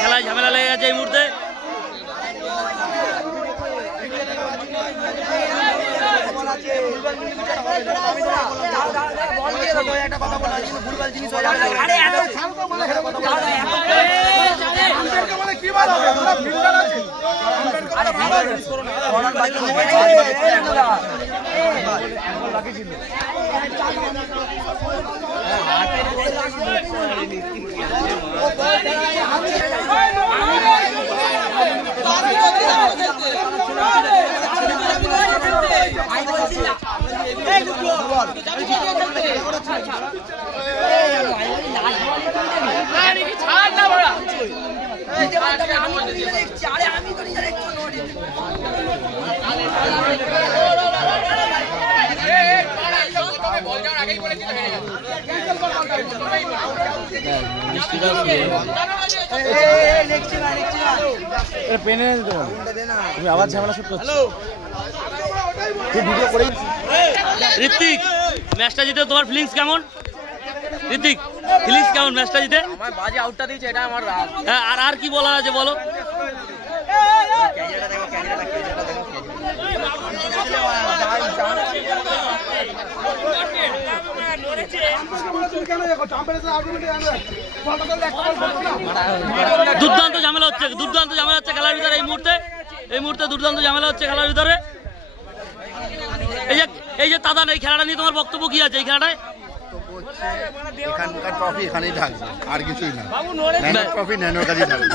খেলায় ঝামেলা লেগে গেছে এই মুহূর্তে। আবার ঝামেলা শুরু করছো। ঋত্বিক, ম্যাচটা জিতে তোমার ফিলিংস কেমন? ঋত্বিক, ফিলিংস কেমন ম্যাচটা জিতে? আমার বাজে আউটটা দিয়েছে, এটা আমার রাগ। হ্যাঁ, আর কি বলা আছে বলো? দুর্দান্ত ঝামেলা হচ্ছে, দুর্দান্ত ঝামেলা হচ্ছে খেলার ভিতরে এই মুহূর্তে দুর্দান্ত ঝামেলা হচ্ছে খেলার ভিতরে। এই যে তাদান, এই খেলাটা নিয়ে তোমার বক্তব্য কি আছে? এই খেলাটায় এখানকার ট্রফি এখানেই থাকবে, আর কিছুই না। ন্যানোর ট্রফি ন্যানোর কাছেই থাকবে।